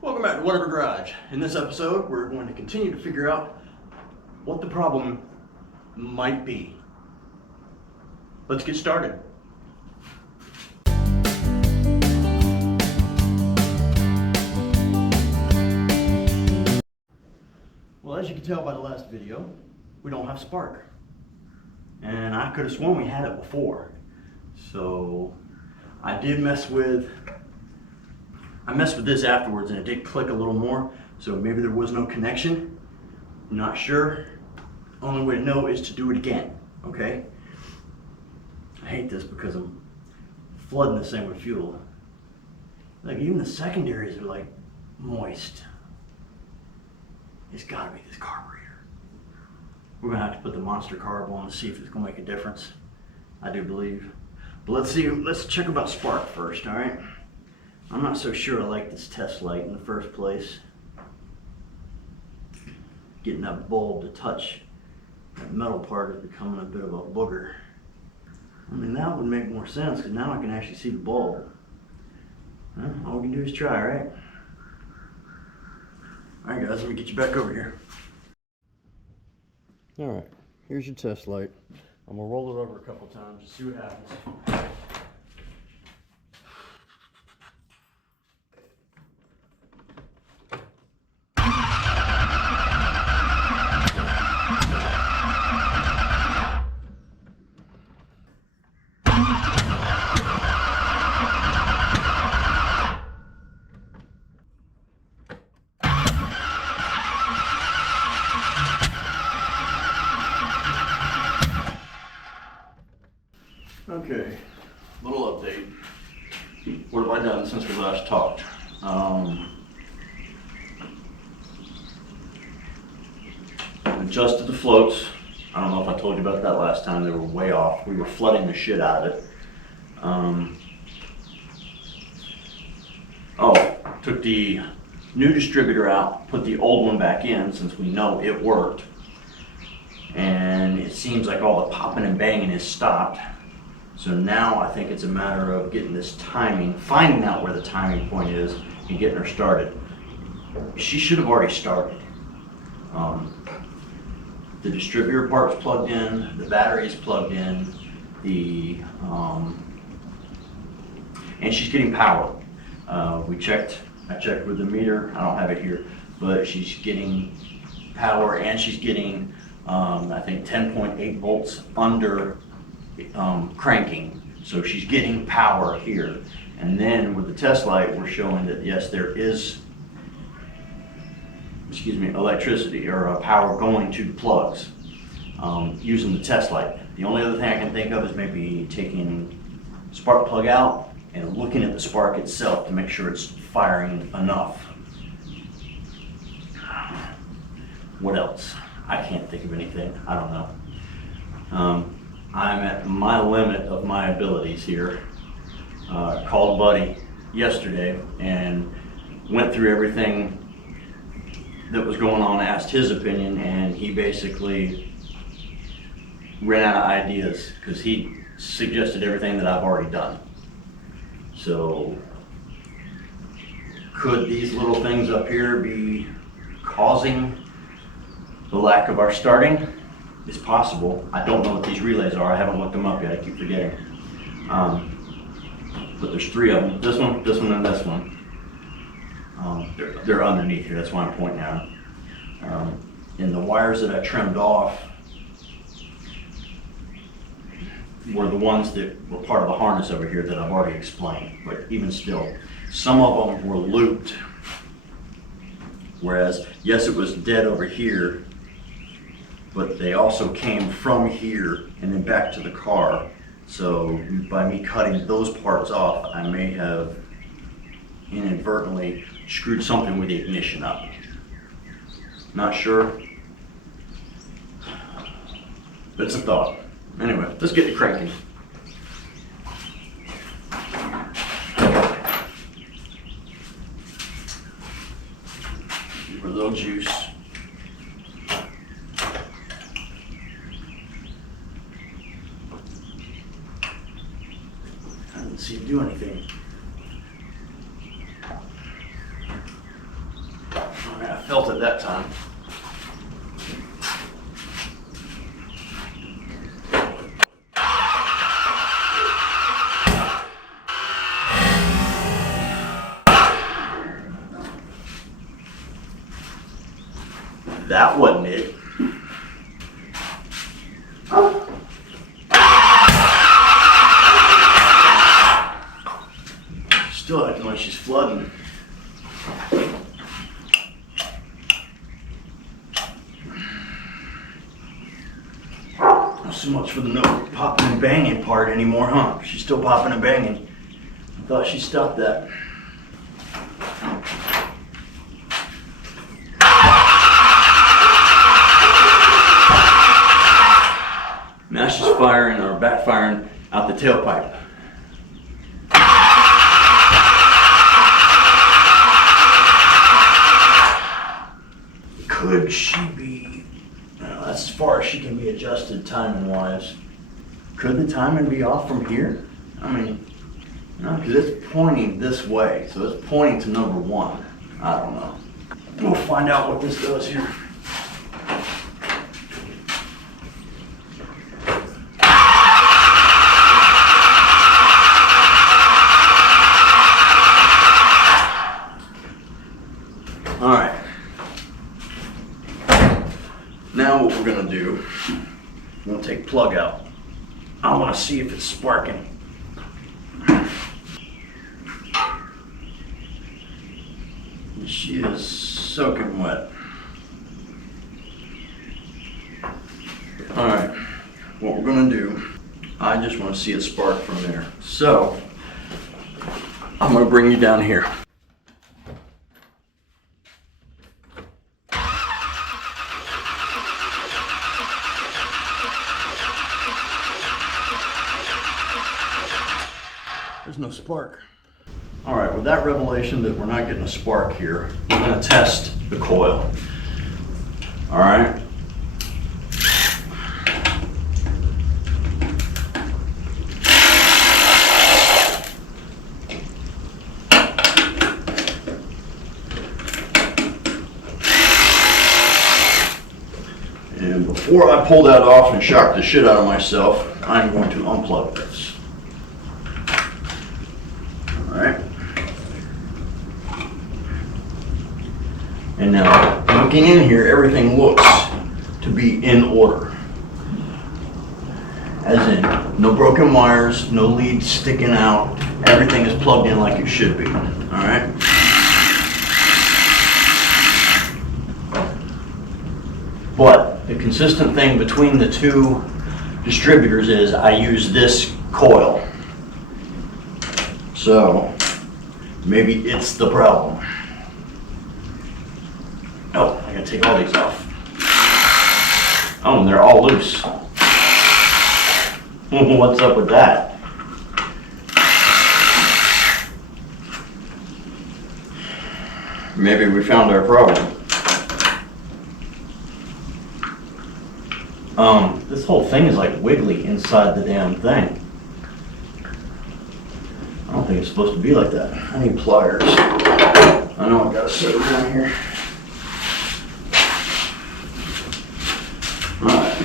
Welcome back to Wondershare Garage. In this episode, we're going to continue to figure out what the problem might be. Let's get started. Well, as you can tell by the last video, we don't have spark. And I could have sworn we had it before. So I messed with this afterwards and it did click a little more. So maybe there was no connection. I'm not sure. Only way to know is to do it again, okay? I hate this because I'm flooding this thing with fuel. Like even the secondaries are like moist. It's gotta be this carburetor. We're gonna have to put the monster carb on to see if it's gonna make a difference. I do believe. But let's check about spark first, all right? I'm not so sure I like this test light in the first place. Getting that bulb to touch that metal part is becoming a bit of a booger. I mean, that would make more sense because now I can actually see the bulb. Well, all we can do is try, right? All right, guys, let me get you back over here. All right, here's your test light. I'm gonna roll it over a couple times to see what happens. Okay, little update. What have I done since we last talked? Adjusted the floats. I don't know if I told you about that last time. They were way off. We were flooding the shit out of it. Took the new distributor out, put the old one back in since we know it worked. And it seems like all the popping and banging is stopped. So now I think it's a matter of getting this timing, finding out where the timing point is and getting her started. She should have already started. The distributor part's plugged in, the battery's plugged in, and she's getting power. I checked with the meter, I don't have it here, but she's getting power and she's getting, I think 10.8 volts under cranking, so she's getting power here. And then with the test light, we're showing that yes, there is, electricity or power going to the plugs using the test light. The only other thing I can think of is maybe taking spark plug out and looking at the spark itself to make sure it's firing enough. What else? I can't think of anything. I don't know. I'm at my limit of my abilities here. Called Buddy yesterday and went through everything that was going on, asked his opinion, and he basically ran out of ideas because he suggested everything that I've already done. So could these little things up here be causing the lack of our starting? It's possible. I don't know what these relays are. I haven't looked them up yet. I keep forgetting. But there's three of them. This one, and this one. They're underneath here. That's why I'm pointing out. And the wires that I trimmed off were the ones that were part of the harness over here that I've already explained. But even still, some of them were looped. Whereas, yes, it was dead over here, but they also came from here and then back to the car. So by me cutting those parts off, I may have inadvertently screwed something with the ignition up. Not sure, but it's a thought. Anyway, let's get to cranking. Give her a little juice. I didn't see it do anything. I mean, I felt it that time. That wasn't it. Still acting like she's flooding. Not so much for the no popping and banging part anymore, huh? She's still popping and banging. I thought she stopped that. Now she's firing or backfiring out the tailpipe. Could she be, that's as far as she can be adjusted timing wise. Could the timing be off from here? I mean, no, because it's pointing this way, so it's pointing to number 1. I don't know. We'll find out what this does here. All right. Now what we're gonna do, we're gonna take plug out. I wanna see if it's sparking. She is soaking wet. All right, what we're gonna do, I just wanna see it spark from there. So, I'm gonna bring you down here. There's no spark. All right, with that revelation that we're not getting a spark here, we're gonna test the coil. All right. And before I pull that off and shock the shit out of myself, I'm going to unplug this. All right. And now, looking in here, everything looks to be in order. As in, no broken wires, no leads sticking out. Everything is plugged in like it should be. All right. But the consistent thing between the two distributors is I use this coil. So maybe it's the problem. Oh, I gotta take all these off. Oh, and they're all loose. What's up with that? Maybe we found our problem. This whole thing is like wiggly inside the damn thing. I don't think it's supposed to be like that. I need pliers. I know I gotta set it down here. Alright,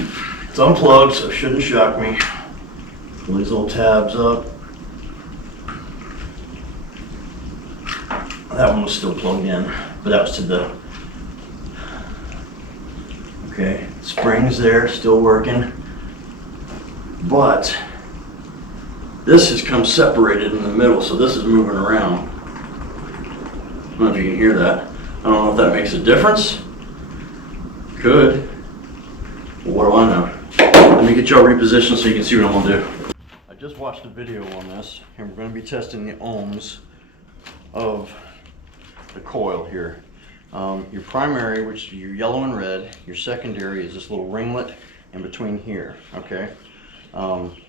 it's unplugged, so it shouldn't shock me. Pull these little tabs up. That one was still plugged in, but that was to the, okay, springs there, still working. But this has come separated in the middle, so this is moving around. I don't know if you can hear that. I don't know if that makes a difference. Could. Well, what do I know? Let me get y'all repositioned so you can see what I'm gonna do. I just watched a video on this, and we're gonna be testing the ohms of the coil here. Your primary, which is your yellow and red, your secondary is this little ringlet in between here, okay?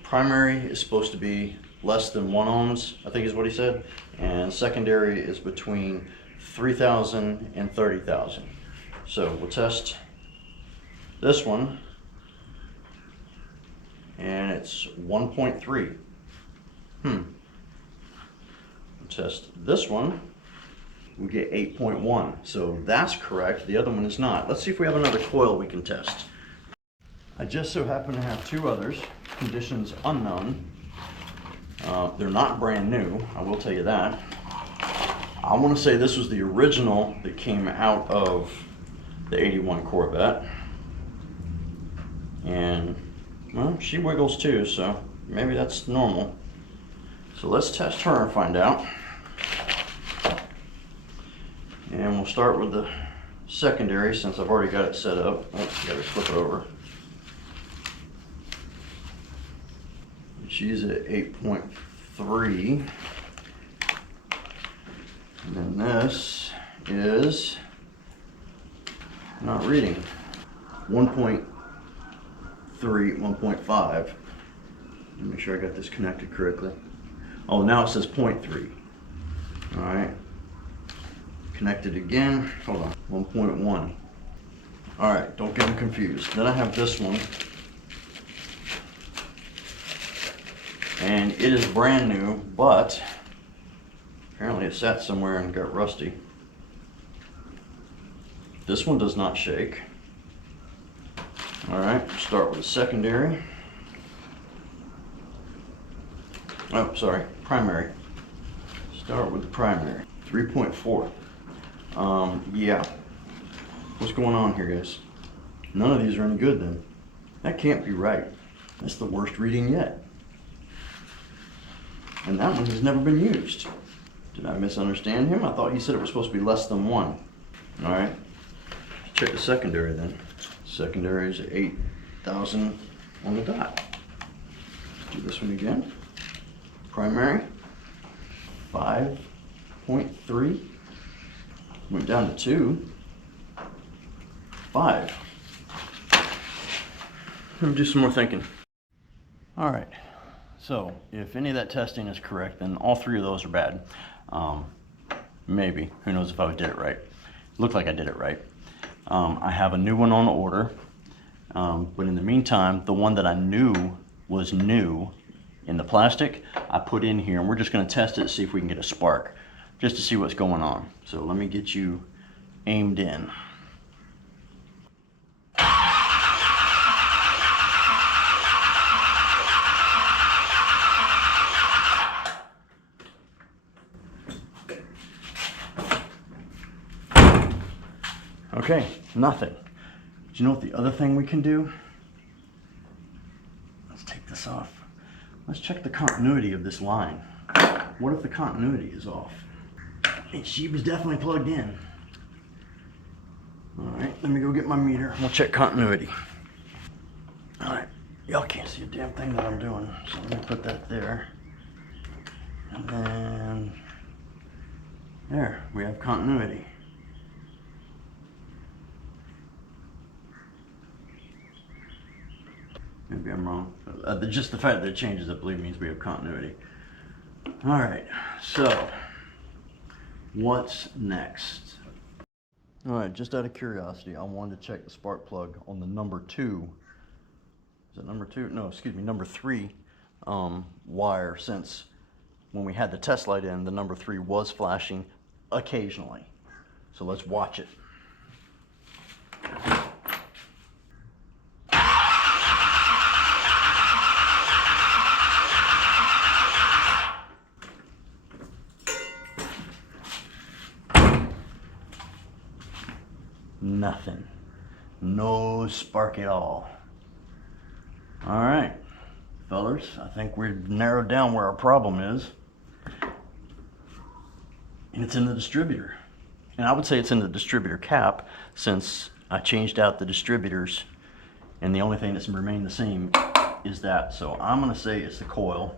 Primary is supposed to be less than 1 ohms, I think is what he said, and secondary is between 3,000 and 30,000. So we'll test this one, and it's 1.3. We'll test this one, we get 8.1. So that's correct. The other one is not. Let's see if we have another coil we can test. I just so happen to have two others, conditions unknown. They're not brand new, I will tell you that. I want to say this was the original that came out of the 81 Corvette. And, well, she wiggles too, so maybe that's normal. So let's test her and find out. And we'll start with the secondary since I've already got it set up. Oops, gotta flip it over. She's at 8.3. And then this is not reading. 1.3, 1.5. Let me make sure I got this connected correctly. Oh, now it says 0.3. All right. Connected again. Hold on. 1.1. All right, don't get them confused. Then I have this one. And it is brand new, but apparently it sat somewhere and got rusty. This one does not shake. All right, start with the secondary. Oh, sorry, primary. Start with the primary. 3.4. Yeah. What's going on here, guys? None of these are any good then. That can't be right. That's the worst reading yet. And that one has never been used. Did I misunderstand him? I thought he said it was supposed to be less than 1. All right. Check the secondary then. Secondary is 8,000 on the dot. Let's do this one again. Primary, 5.3. Went down to 2. 5. Let me do some more thinking. All right. So if any of that testing is correct, then all three of those are bad. Maybe. Who knows if I did it right. Looked like I did it right. I have a new one on order. But in the meantime, the one that I knew was new in the plastic, I put in here, and we're just going to test it, see if we can get a spark, just to see what's going on. So let me get you aimed in. Okay, nothing. Do you know what the other thing we can do? Let's take this off. Let's check the continuity of this line. What if the continuity is off? And she was definitely plugged in. All right, let me go get my meter. We'll check continuity. All right, y'all can't see a damn thing that I'm doing, so let me put that there. And then, there, we have continuity. Maybe I'm wrong. Just the fact that it changes, I believe, means we have continuity. All right, so what's next? All right, just out of curiosity, I wanted to check the spark plug on the number 2. Is it number 2? No, excuse me, number 3 wire, since when we had the test light in, the number 3 was flashing occasionally. So let's watch it. Nothing. No spark at all. All right, fellas, I think we've narrowed down where our problem is. And it's in the distributor. And I would say it's in the distributor cap, since I changed out the distributors and the only thing that's remained the same is that. So I'm gonna say it's the coil.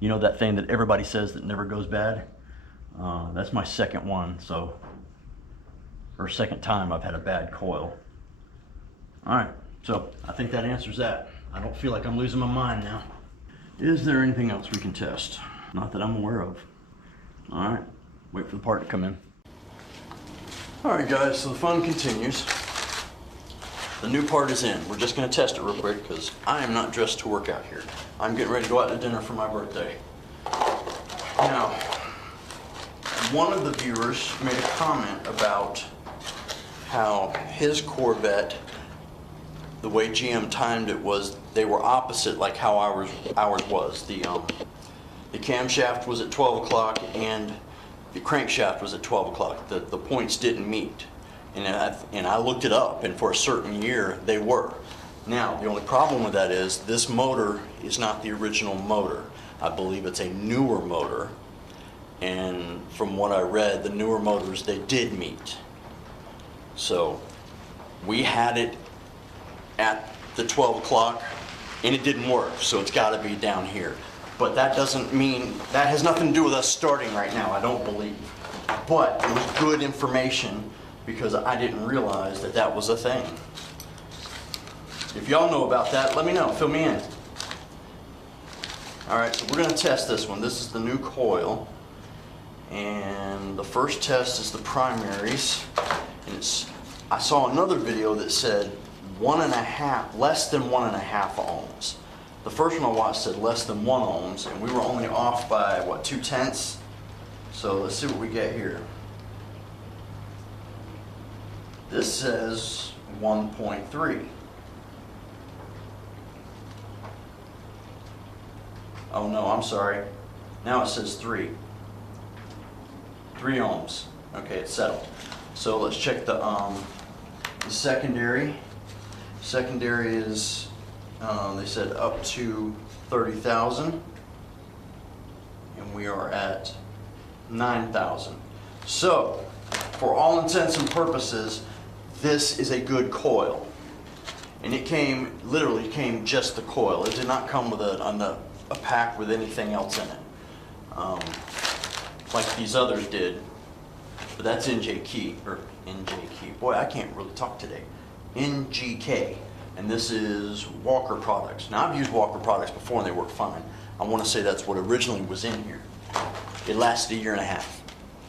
You know that thing that everybody says that never goes bad? That's my second one, so, or second time I've had a bad coil. All right, so I think that answers that. I don't feel like I'm losing my mind now. Is there anything else we can test? Not that I'm aware of. All right, wait for the part to come in. All right, guys, so the fun continues. The new part is in. We're just gonna test it real quick because I am not dressed to work out here. I'm getting ready to go out to dinner for my birthday. Now, one of the viewers made a comment about how his Corvette, the way GM timed it was they were opposite, like how ours was. The camshaft was at 12 o'clock and the crankshaft was at 12 o'clock. The points didn't meet. And I looked it up, and for a certain year they were. Now, the only problem with that is this motor is not the original motor. I believe it's a newer motor. And from what I read, the newer motors, they did meet. So we had it at the 12 o'clock and it didn't work, so it's got to be down here. But that doesn't mean, that has nothing to do with us starting right now, I don't believe. But it was good information because I didn't realize that that was a thing. If y'all know about that, let me know, fill me in. All right, so we're going to test this one. This is the new coil. And the first test is the primaries. And I saw another video that said less than 1.5 ohms. The first one I watched said less than 1 ohms, and we were only off by, what, 0.2? So let's see what we get here. This says 1.3. Oh no, I'm sorry. Now it says 3. 3 ohms. Okay, it's settled. So let's check the secondary. Secondary is, they said up to 30,000. And we are at 9,000. So, for all intents and purposes, this is a good coil. And it literally came just the coil. It did not come with a pack with anything else in it. Like these others did. But that's NJK. Boy, I can't really talk today. NGK. And this is Walker products. Now, I've used Walker products before and they work fine. I want to say that's what originally was in here. It lasted 1.5 years.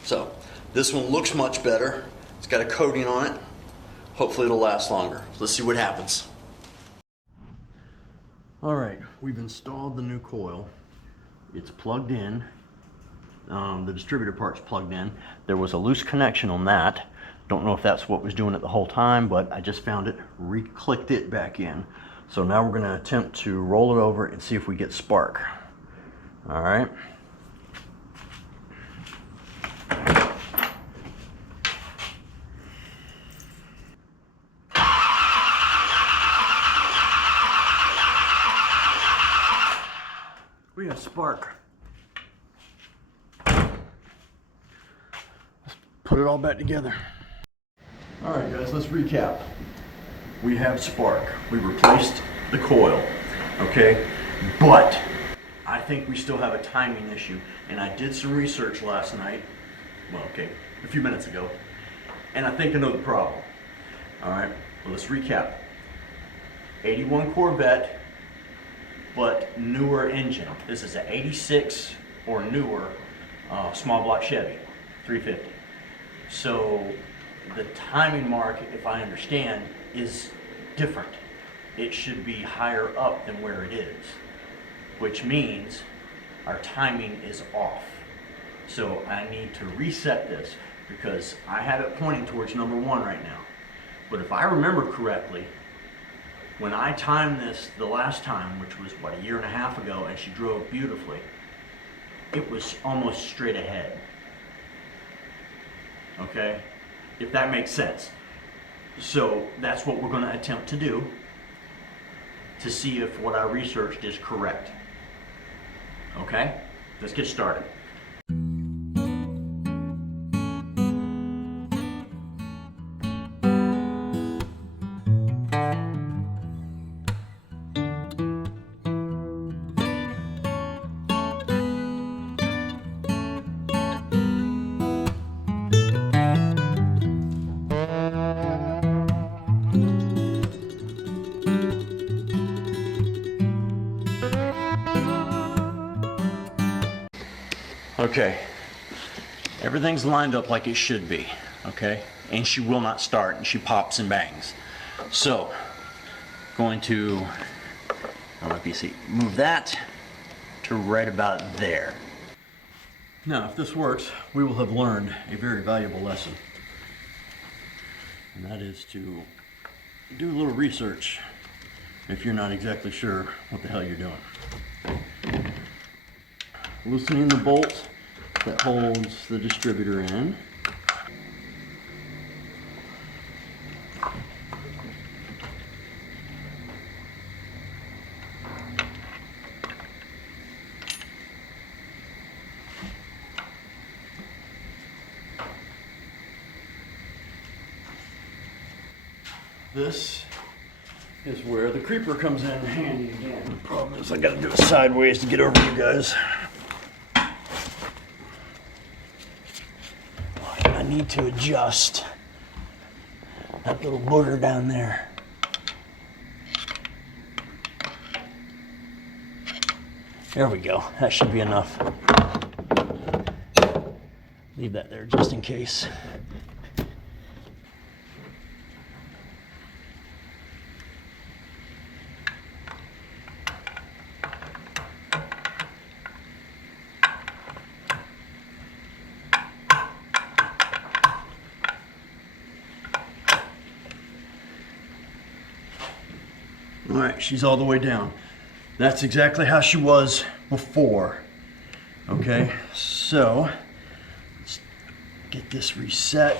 So, this one looks much better. It's got a coating on it. Hopefully it'll last longer. Let's see what happens. All right, we've installed the new coil. It's plugged in. The distributor part's plugged in. There was a loose connection on that. Don't know if that's what was doing it the whole time, but I just found it, re-clicked it back in. So now we're going to attempt to roll it over and see if we get spark. All right. We have spark. Let's put it all back together. All right, guys, let's recap. We have spark. We replaced the coil, okay? But I think we still have a timing issue. And I did some research last night, well, okay, a few minutes ago, and I think I know the problem. All right, well, let's recap. 81 Corvette, but newer engine. This is an 86 or newer small block Chevy 350. So the timing mark, if I understand, is different. It should be higher up than where it is, which means our timing is off. So I need to reset this because I have it pointing towards number 1 right now. But if I remember correctly, when I timed this the last time, which was what, 1.5 years ago, and she drove beautifully, it was almost straight ahead. Okay? If that makes sense. So that's what we're going to attempt to do to see if what I researched is correct. Okay? Let's get started. Okay, everything's lined up like it should be, okay? And she will not start, and she pops and bangs. So, going to, on my PC, move that to right about there. Now, if this works, we will have learned a very valuable lesson. And that is to do a little research if you're not exactly sure what the hell you're doing. Loosening the bolt that holds the distributor in. This is where the creeper comes in handy again. The problem is I gotta do it sideways to get over you guys. I need to adjust that little booger down there. There we go. That should be enough. Leave that there just in case. All right, she's all the way down. That's exactly how she was before. Okay, so let's get this reset,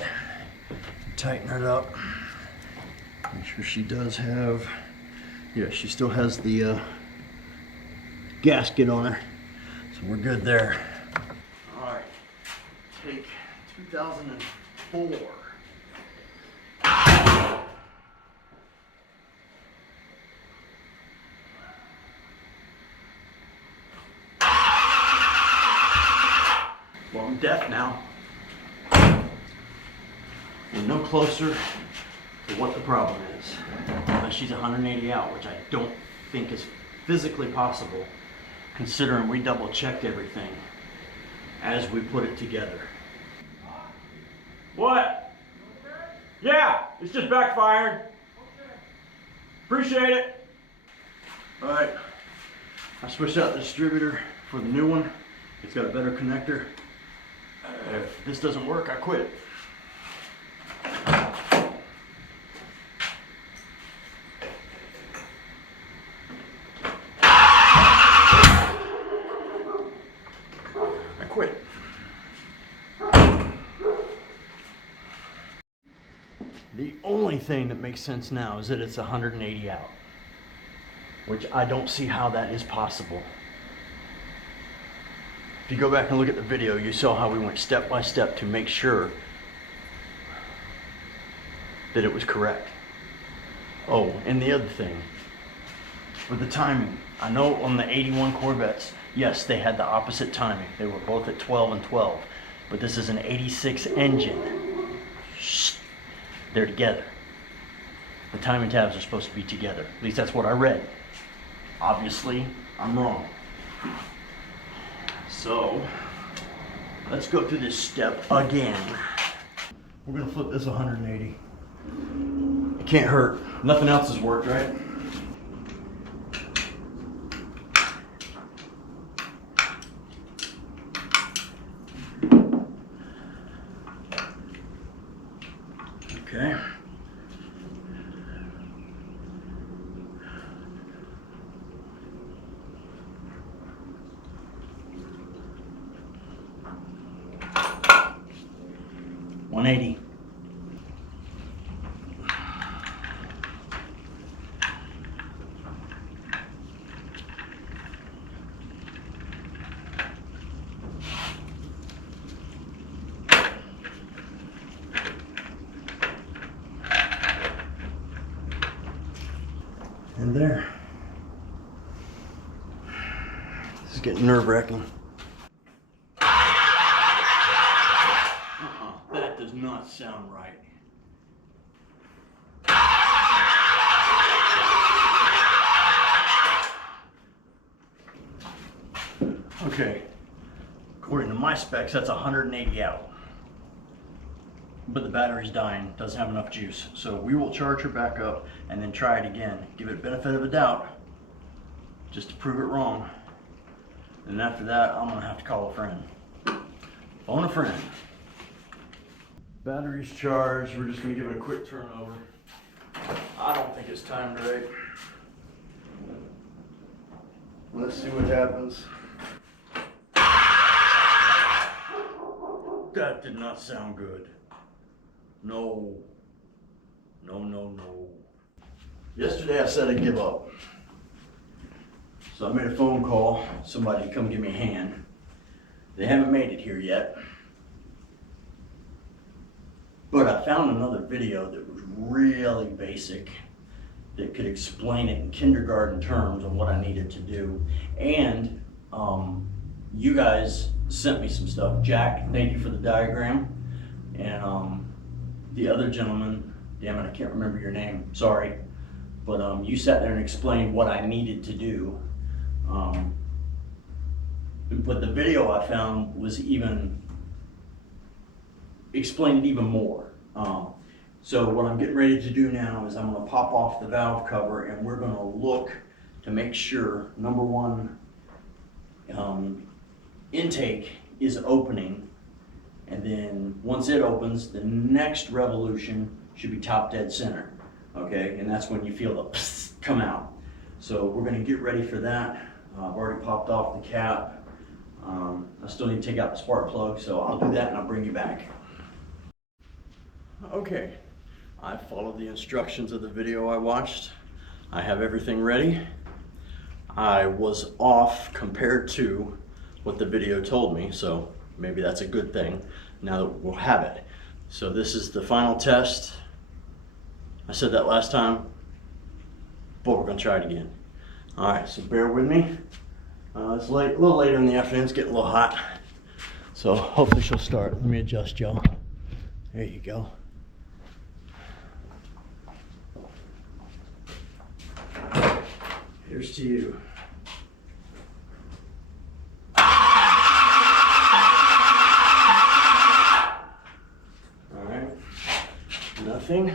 tighten it up. Make sure she does have, yeah, she still has the gasket on her. So we're good there. All right, take 2004. Well, I'm deaf now. We're no closer to what the problem is. Unless she's 180 out, which I don't think is physically possible, considering we double checked everything as we put it together. What? Yeah, it's just backfiring. Appreciate it. All right, I switched out the distributor for the new one. It's got a better connector. If this doesn't work, I quit. The only thing that makes sense now is that it's 180 out, which I don't see how that is possible. If you go back and look at the video, you saw how we went step by step to make sure that it was correct. Oh, and the other thing, with the timing, I know on the 81 Corvettes, yes, they had the opposite timing. They were both at 12 and 12, but this is an 86 engine. Shh. They're together. The timing tabs are supposed to be together. At least that's what I read. Obviously, I'm wrong. So, let's go through this step again. We're gonna flip this 180. It can't hurt. Nothing else has worked, right? Okay. $180. And there. This is getting nerve-wracking. That does not sound right. Okay, according to my specs, that's 180 out. But the battery's dying, doesn't have enough juice. So we will charge her back up and then try it again. Give it a benefit of a doubt, just to prove it wrong. And after that, I'm gonna have to call a friend. Phone a friend. Battery's charged. We're just gonna give it a quick turn over. I don't think it's timed right. Let's see what happens. That did not sound good. No. No, no, no. Yesterday I said I'd give up. So I made a phone call, somebody to come give me a hand. They haven't made it here yet. But I found another video that was really basic, that could explain it in kindergarten terms on what I needed to do. And you guys sent me some stuff. Jack, thank you for the diagram. And the other gentleman, damn it, I can't remember your name, sorry. But you sat there and explained what I needed to do. But the video I found was explained it even more. So what I'm getting ready to do now is I'm gonna pop off the valve cover and we're gonna look to make sure, number one, intake is opening, and then once it opens, the next revolution should be top dead center, okay? And that's when you feel the psst come out. So we're gonna get ready for that. I've already popped off the cap. I still need to take out the spark plug, so I'll do that and I'll bring you back. Okay, I followed the instructions of the video I watched. I have everything ready. I was off compared to what the video told me, so maybe that's a good thing now that we'll have it. So this is the final test. I said that last time, but we're gonna try it again. All right, so bear with me. It's late, a little later in the afternoon, it's getting a little hot. So hopefully she'll start. Let me adjust y'all. There you go. Here's to you. All right, nothing.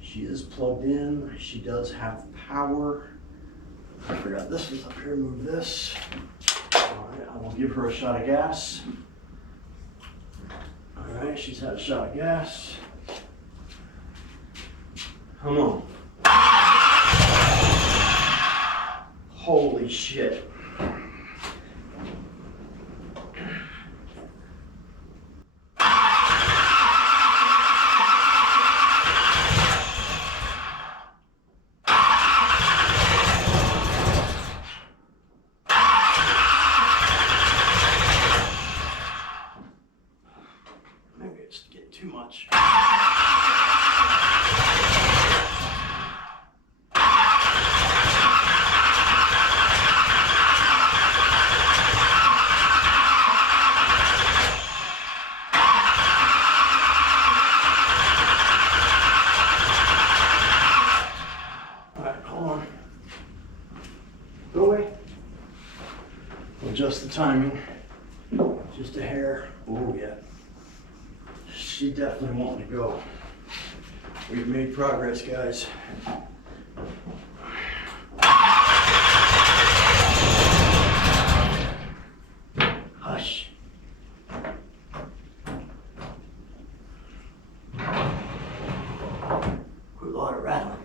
She is plugged in. She does have power. I forgot this was up here. Move this. All right, I will give her a shot of gas. All right, she's had a shot of gas. Come on. Holy shit. Maybe it's getting too much. Go away. Adjust the timing. Just a hair. Oh yeah. She definitely wanting to go. We've made progress, guys. Hush. A lot of rattling.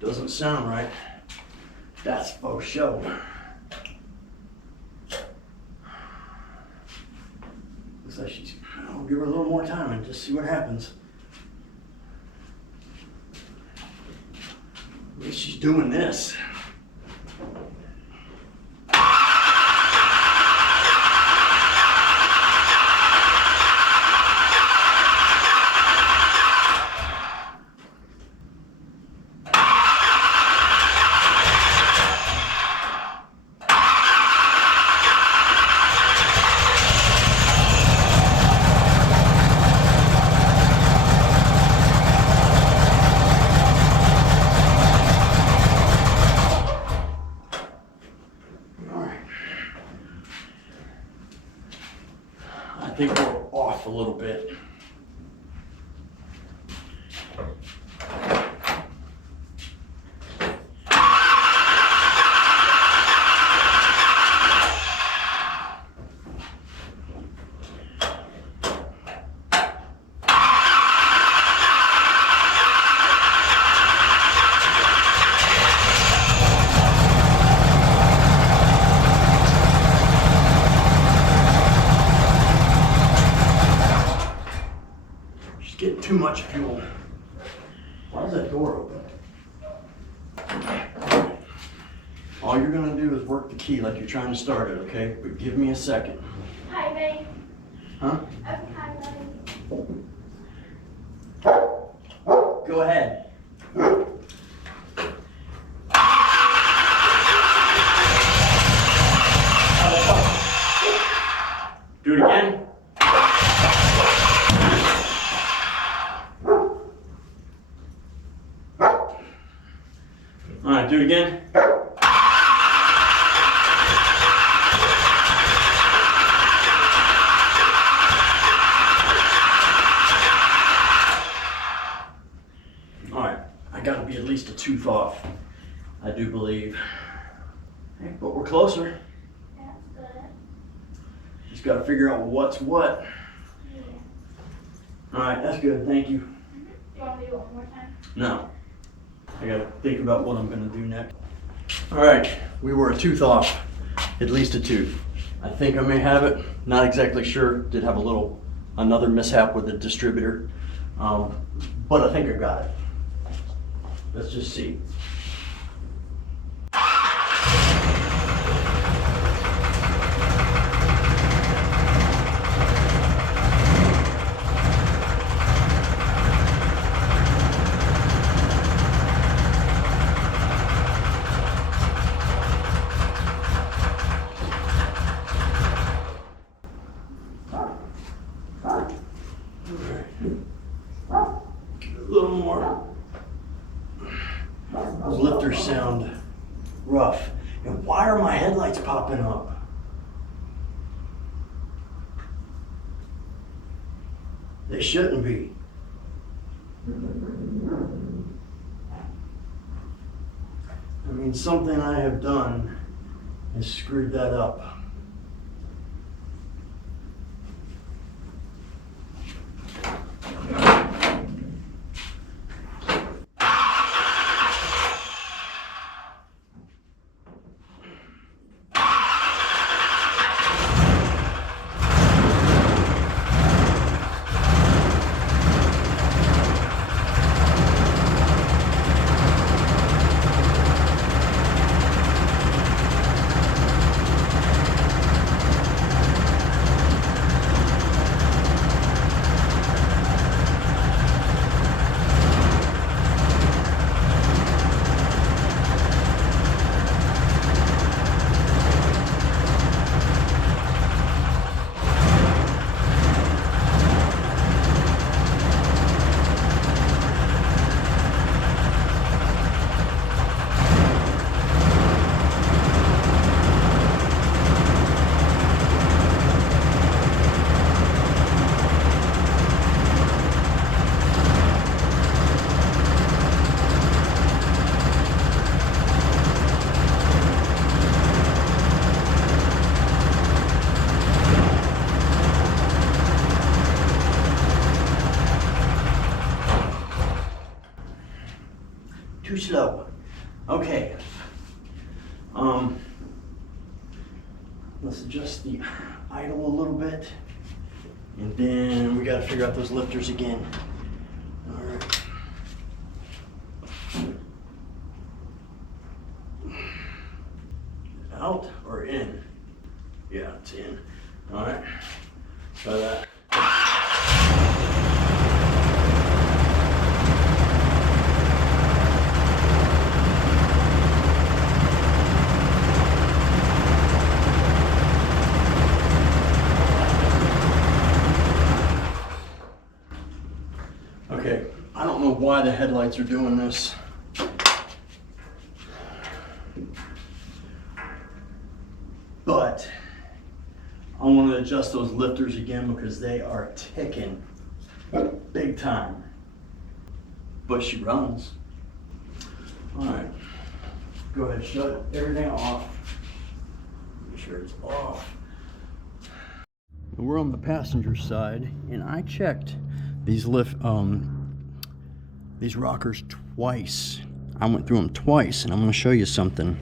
Doesn't sound right. That's faux show. Looks like she's, I'll give her a little more time and just see what happens. At least she's doing this. think we're off a little bit. Getting too much fuel. Why is that door open? All you're gonna do is work the key like you're trying to start it, okay? But give me a second. Hi, babe. Huh? Hi, babe. Go ahead. Do it again. All right, do it again. All right, I gotta be at least a tooth off, I do believe. Hey, but we're closer. That's good. Just gotta figure out what's what. Yeah. All right, that's good, thank you. Do you want me to do it one more time? No. I gotta think about what I'm gonna do next. All right, we were a tooth off, at least a tooth. I think I may have it, not exactly sure. Did have another mishap with the distributor, but I think I got it. Let's just see. A little more. Those lifters sound rough. And why are my headlights popping up? They shouldn't be. I mean, something I have done has screwed that up. Too slow. Okay. Let's adjust the idle a little bit. And then we gotta figure out those lifters again. All right. Out or in? Yeah, it's in. All right. Try that. Okay, I don't know why the headlights are doing this. But I want want to adjust those lifters again because they are ticking big time. But she runs. All right, go ahead, shut everything off. Make sure it's off. We're on the passenger side, and I checked these these rockers twice. I went through them twice, and I'm going to show you something.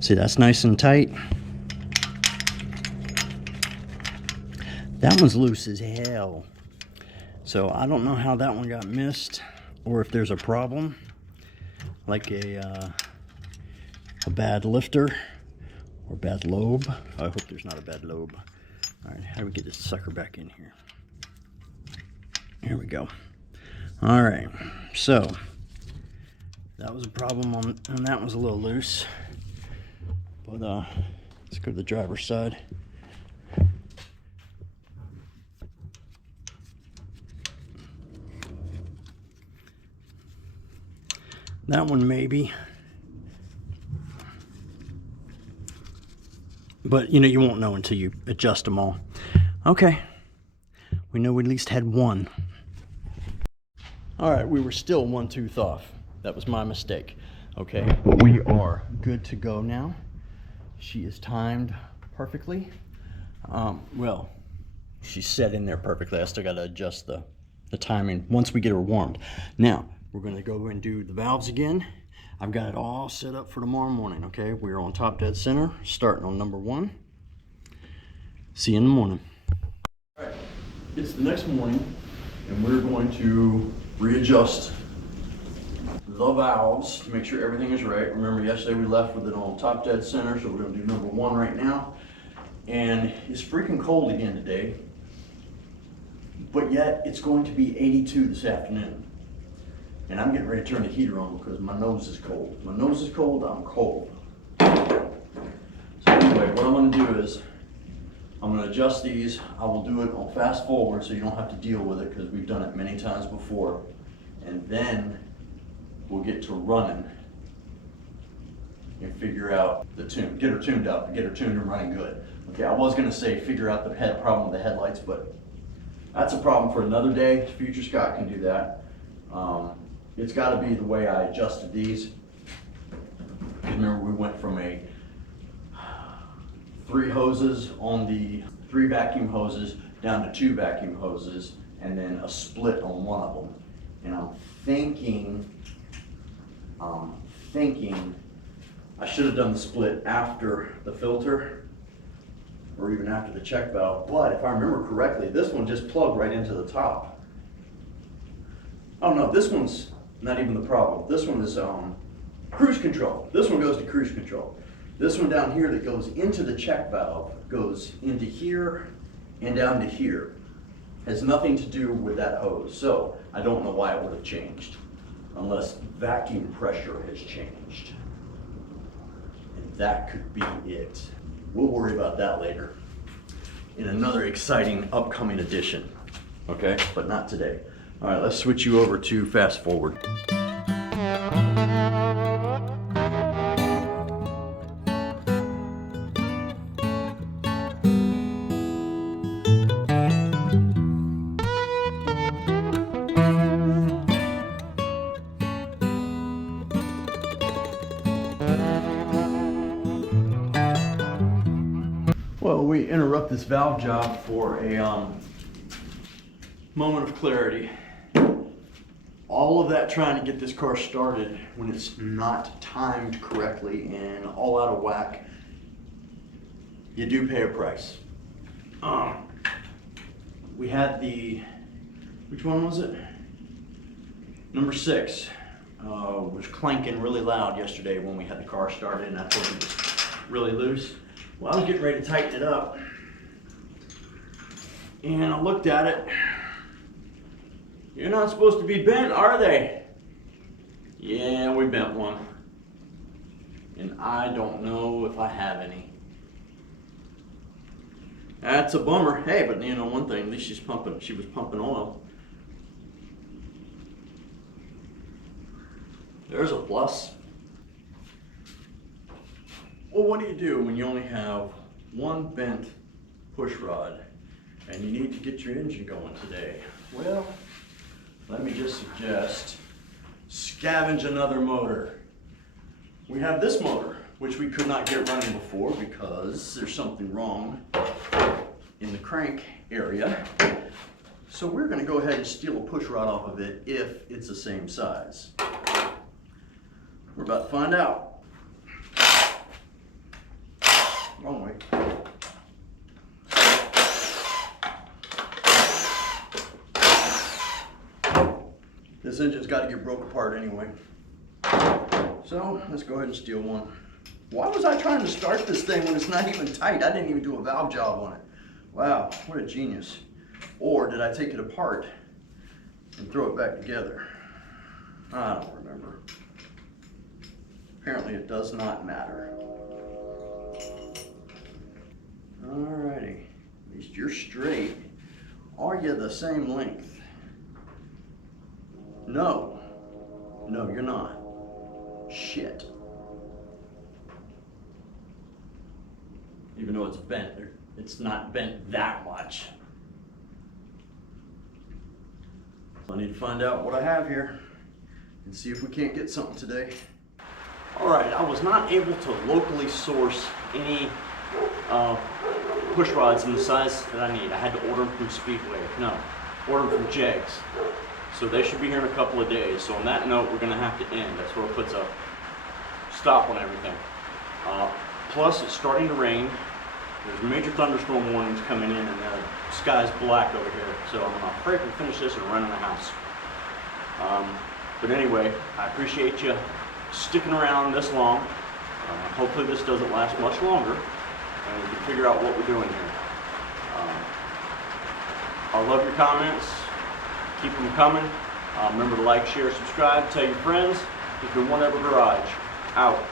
See, that's nice and tight. That one's loose as hell. So I don't know how that one got missed, or if there's a problem, like a bad lifter or bad lobe. I hope there's not a bad lobe. All right, how do we get this sucker back in here? Here we go. All right, so that was a problem and that was a little loose. But let's go to the driver's side. That one maybe. But you know, you won't know until you adjust them all. Okay, we know we at least had one. All right, we were still one tooth off. That was my mistake. Okay, but we are good to go now. She is timed perfectly. Well, she's set in there perfectly. I still got to adjust the timing once we get her warmed. Now, we're going to go and do the valves again. I've got it all set up for tomorrow morning, okay? We're on top dead center, starting on number 1. See you in the morning. All right, it's the next morning, and we're going to readjust the valves to make sure everything is right. Remember, yesterday we left with it on top dead center, so we're going to do number 1 right now. And it's freaking cold again today, but yet it's going to be 82 this afternoon. And I'm getting ready to turn the heater on because my nose is cold. My nose is cold, I'm cold. So anyway, what I'm going to do is I'm going to adjust these. I will do it on fast forward so you don't have to deal with it because we've done it many times before. And then we'll get to running and figure out the tune. Get her tuned up, get her tuned and running good. Okay, I was going to say figure out the problem with the headlights, but that's a problem for another day. Future Scott can do that. It's got to be the way I adjusted these. Remember, we went from a 3 hoses on the 3 vacuum hoses down to 2 vacuum hoses, and then a split on one of them. And I'm thinking I should have done the split after the filter or even after the check valve. But if I remember correctly, this one just plugged right into the top. Oh no, this one's not even the problem. This one is cruise control. This one goes to cruise control. This one down here that goes into the check valve goes into here and down to here. Has nothing to do with that hose. So I don't know why it would have changed unless vacuum pressure has changed. And that could be it. We'll worry about that later in another exciting upcoming edition. Okay, but not today. All right, let's switch you over to fast forward. Well, we interrupt this valve job for a moment of clarity. All of that trying to get this car started when it's not timed correctly and all out of whack, you do pay a price. We had which one was it? Number 6 was clanking really loud yesterday when we had the car started, and I told you it was really loose. Well, I was getting ready to tighten it up, and I looked at it. You're not supposed to be bent, are they? Yeah, we bent one. And I don't know if I have any. That's a bummer. Hey, but you know one thing, at least she was pumping oil. There's a plus. Well, what do you do when you only have one bent push rod and you need to get your engine going today. Well, let me just suggest scavenge another motor. We have this motor, which we could not get running before because there's something wrong in the crank area. So we're going to go ahead and steal a push rod off of it if it's the same size. We're about to find out. Wrong way. This engine's got to get broke apart anyway. So let's go ahead and steal one. Why was I trying to start this thing when it's not even tight? I didn't even do a valve job on it. Wow, what a genius. Or did I take it apart and throw it back together? I don't remember. Apparently it does not matter. Alrighty, at least you're straight. Are you the same length? No, you're not. Shit. Even though it's bent, it's not bent that much. I need to find out what I have here and see if we can't get something today. All right, I was not able to locally source any push rods in the size that I need. I had to order them from Speedway. No, order them from Jegs. So they should be here in a couple of days. So on that note, we're gonna have to end. That's where it puts a stop on everything. Plus, it's starting to rain. There's major thunderstorm warnings coming in, and the sky's black over here. So I'm afraid to finish this and run in the house. But anyway, I appreciate you sticking around this long. Hopefully this doesn't last much longer, and we can figure out what we're doing here. I love your comments. Keep them coming. Remember to like, share, subscribe, tell your friends. It's been One Ever Garage. Out.